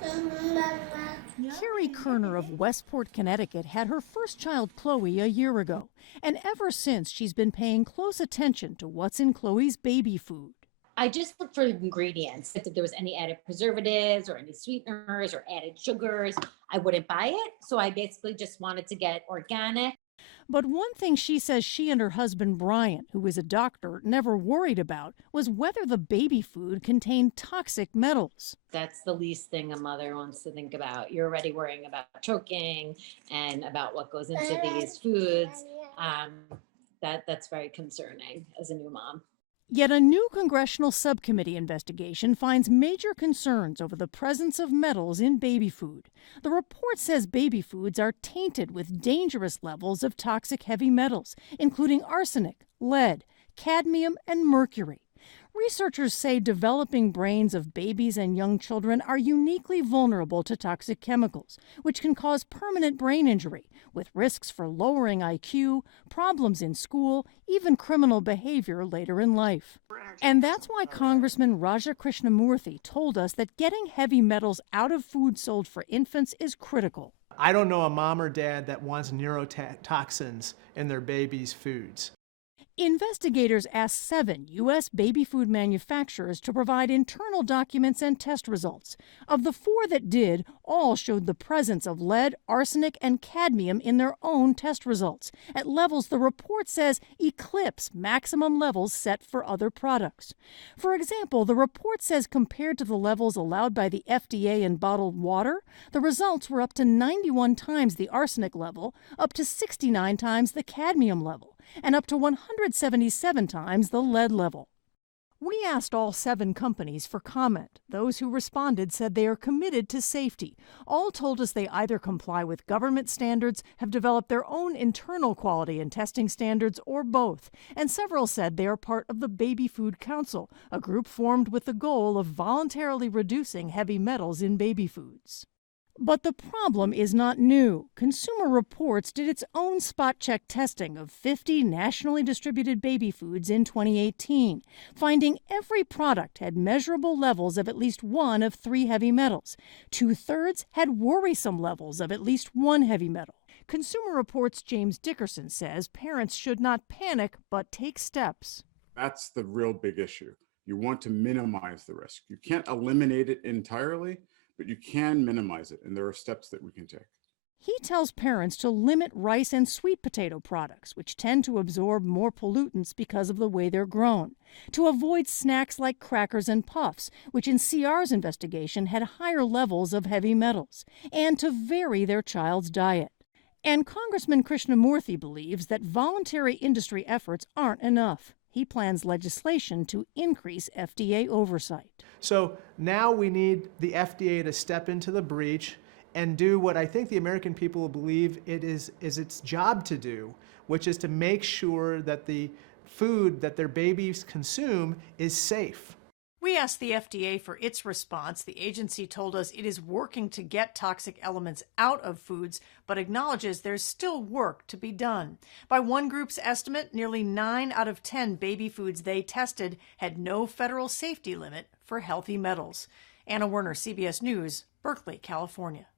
Carrie Kerner of Westport, Connecticut had her first child, Chloe, a year ago. And ever since, she's been paying close attention to what's in Chloe's baby food. I just looked for ingredients. If there was any added preservatives or any sweeteners or added sugars, I wouldn't buy it. So I basically just wanted to get organic. But one thing she says she and her husband, Brian, who is a doctor, never worried about was whether the baby food contained toxic metals. That's the least thing a mother wants to think about. You're already worrying about choking and about what goes into these foods. That's very concerning as a new mom. Yet a new congressional subcommittee investigation finds major concerns over the presence of metals in baby food. The report says baby foods are tainted with dangerous levels of toxic heavy metals, including arsenic, lead, cadmium, and mercury. Researchers say developing brains of babies and young children are uniquely vulnerable to toxic chemicals, which can cause permanent brain injury, with risks for lowering IQ, problems in school, even criminal behavior later in life. And that's why Congressman Raja Krishnamurthy told us that getting heavy metals out of food sold for infants is critical. I don't know a mom or dad that wants neurotoxins in their baby's foods. Investigators asked 7 U.S. baby food manufacturers to provide internal documents and test results. Of the 4 that did, all showed the presence of lead, arsenic, and cadmium in their own test results, at levels the report says eclipse maximum levels set for other products. For example, the report says compared to the levels allowed by the FDA in bottled water, the results were up to 91 times the arsenic level, up to 69 times the cadmium level, and up to 177 times the lead level. We asked all 7 companies for comment. Those who responded said they are committed to safety. All told us they either comply with government standards, have developed their own internal quality and testing standards, or both. And several said they are part of the Baby Food Council, a group formed with the goal of voluntarily reducing heavy metals in baby foods. But the problem is not new. Consumer Reports did its own spot check testing of 50 nationally distributed baby foods in 2018, finding every product had measurable levels of at least one of 3 heavy metals. 2/3 had worrisome levels of at least 1 heavy metal. Consumer Reports' James Dickerson says parents should not panic but take steps. That's the real big issue. You want to minimize the risk. You can't eliminate it entirely, but you can minimize it, and there are steps that we can take. He tells parents to limit rice and sweet potato products, which tend to absorb more pollutants because of the way they're grown, to avoid snacks like crackers and puffs, which in CR's investigation had higher levels of heavy metals, and to vary their child's diet. And Congressman Krishnamurthy believes that voluntary industry efforts aren't enough. He plans legislation to increase FDA oversight. So now we need the FDA to step into the breach and do what I think the American people believe it is its job to do, which is to make sure that the food that their babies consume is safe. We asked the FDA for its response. The agency told us it is working to get toxic elements out of foods, but acknowledges there's still work to be done. By one group's estimate, nearly 9 out of 10 baby foods they tested had no federal safety limit for healthy metals. Anna Werner, CBS News, Berkeley, California.